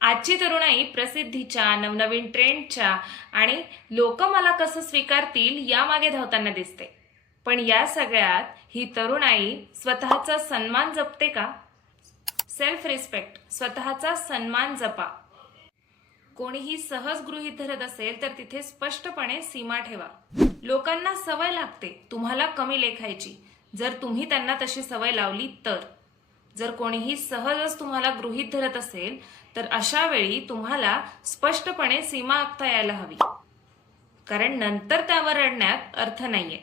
आजची तरुणाई प्रसिद्धीच्या, नवनवीन ट्रेंडच्या आणि लोक मला कसं स्वीकारतील यामागे धावताना दिसते. पण या सगळ्यात ही तरुणाई स्वतःचा सन्मान जपते का? सेल्फ रिस्पेक्ट, स्वतःचा सन्मान जपा. कोणीही सहज गृहीत धरत असेल तर तिथे स्पष्टपणे सीमा ठेवा. लोकांना सवय लागते तुम्हाला कमी लेखायची, जर तुम्ही त्यांना तशी सवय लावली तर. जर कोणीही सहजच तुम्हाला गृहीत धरत असेल तर अशा वेळी तुम्हाला स्पष्टपणे सीमा आखता यायला हवी, कारण नंतर त्यावर रडण्यात अर्थ नाहीये.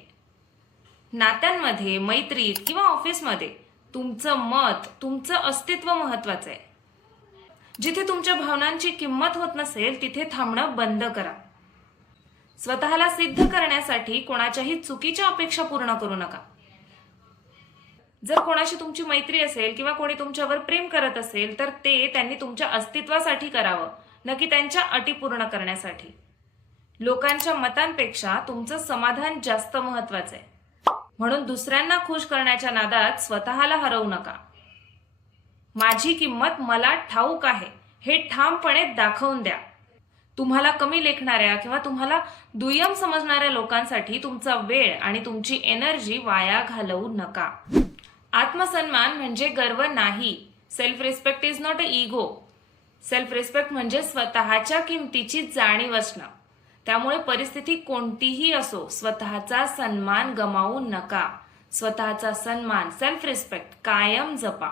नात्यांमध्ये, मैत्रीत किंवा ऑफिसमध्ये तुमचं मत, तुमचं अस्तित्व महत्वाचं आहे. जिथे तुमच्या भावनांची किंमत होत नसेल तिथे थांबणं बंद करा. स्वतःला सिद्ध करण्यासाठी कोणाच्याही चुकीच्या अपेक्षा पूर्ण करू नका. जर कोणाशी तुमची मैत्री असेल किंवा कोणी तुमच्यावर प्रेम करत असेल तर ते त्यांनी तुमच्या अस्तित्वासाठी करावं, न की त्यांच्या अटी पूर्ण करण्यासाठी. लोकांच्या मतांपेक्षा तुमचं समाधान जास्त महत्वाचं आहे. म्हणून दुसऱ्यांना खुश करण्याच्या नादात स्वतःला हरवू नका. माझी किंमत मला ठाऊक आहे हे ठामपणे दाखवून द्या. तुम्हाला कमी लेखणाऱ्या किंवा तुम्हाला दुय्यम समजणाऱ्या लोकांसाठी तुमचा वेळ आणि तुमची एनर्जी वाया घालवू नका. आत्मसन्मान म्हणजे गर्व नाही. Self respect is not a ego. Self respect म्हणजे स्वतःच्या किमतीची जाणीव असणं. त्यामुळे परिस्थिती कोणतीही असो, स्वतःचा सन्मान गमावू नका. स्वतःचा सन्मान, सेल्फ रिस्पेक्ट कायम जपा.